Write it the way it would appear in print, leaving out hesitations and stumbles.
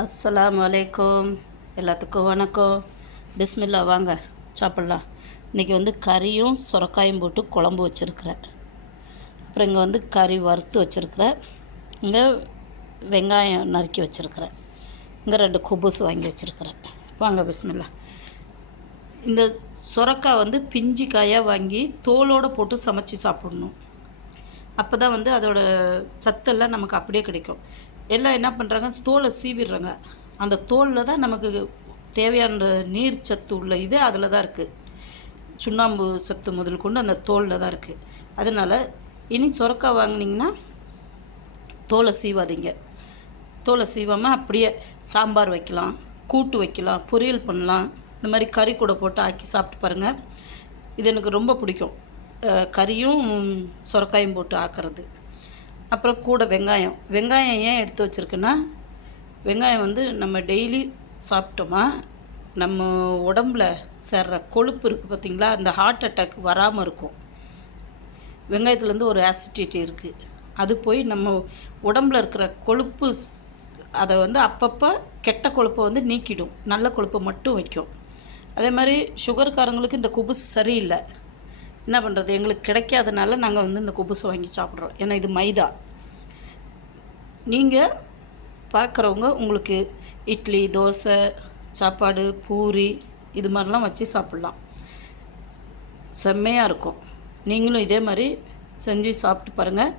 அஸ்ஸலாமு அலைக்கும். எல்லாத்துக்கும் வணக்கம். பிஸ்மில்லா, வாங்க சாப்பிட்லாம். இன்றைக்கி வந்து கறியும் சுரக்காயும் போட்டு குழம்பு வச்சுருக்கிறேன். அப்புறம் இங்கே வந்து கறி வறுத்து வச்சுருக்கிறேன். இங்கே வெங்காயம் நறுக்கி வச்சுருக்கிறேன். இங்கே 2 குபூஸ் வாங்கி வச்சுருக்கிறேன். வாங்க பிஸ்மில்லா. இந்த சுரக்காய் வந்து பிஞ்சு காயாக வாங்கி தோலோடு போட்டு சமைச்சி சாப்பிட்ணும். அப்போ தான் வந்து அதோட சத்தெல்லாம் நமக்கு அப்படியே கிடைக்கும். எல்லாம் என்ன பண்ணுறாங்க, தோலை சீவிடுறாங்க. அந்த தோலில் தான் நமக்கு தேவையான நீர் சத்து உள்ள இது அதில் தான் இருக்குது. சுண்ணாம்பு சத்து முதல் கொண்டு அந்த தோலில் தான் இருக்குது. அதனால் இனி சுரக்காய் வாங்கினீங்கன்னா தோலை சீவாதீங்க. தோலை சீவாமல் அப்படியே சாம்பார் வைக்கலாம், கூட்டு வைக்கலாம், பொரியல் பண்ணலாம். இந்த மாதிரி கறி கூட போட்டு ஆக்கி சாப்பிட்டு பாருங்கள். இது எனக்கு ரொம்ப பிடிக்கும், கறியும் சுரக்காயும் போட்டு ஆக்கிறது. அப்புறம் கூட வெங்காயம் ஏன் எடுத்து வச்சுருக்குன்னா, வெங்காயம் வந்து நம்ம டெய்லி சாப்பிட்டோமா நம்ம உடம்புல சேர்ற கொழுப்பு இருக்குது பார்த்திங்களா, அந்த ஹார்ட் அட்டாக் வராமல் இருக்கும். வெங்காயத்துலேருந்து ஒரு ஆசிடிட்டி இருக்குது, அது போய் நம்ம உடம்புல இருக்கிற கொழுப்பு அதை வந்து அப்பப்போ கெட்ட கொழுப்பை வந்து நீக்கிடும், நல்ல கொழுப்பை மட்டும் வைக்கும். அதே மாதிரி சுகர்காரங்களுக்கு இந்த குபுஸ் சரியில்லை. என்ன பண்ணுறது, எங்களுக்கு கிடைக்காதனால நாங்கள் வந்து இந்த குபுஸை வாங்கி சாப்பிட்றோம். ஏன்னா இது மைதா. நீங்கள் பார்க்குறவங்க உங்களுக்கு இட்லி, தோசை, சாப்பாடு, பூரி இது மாதிரிலாம் வச்சு சாப்பிட்லாம். செம்மையாக இருக்கும். நீங்களும் இதே மாதிரி செஞ்சு சாப்பிட்டு பாருங்கள்.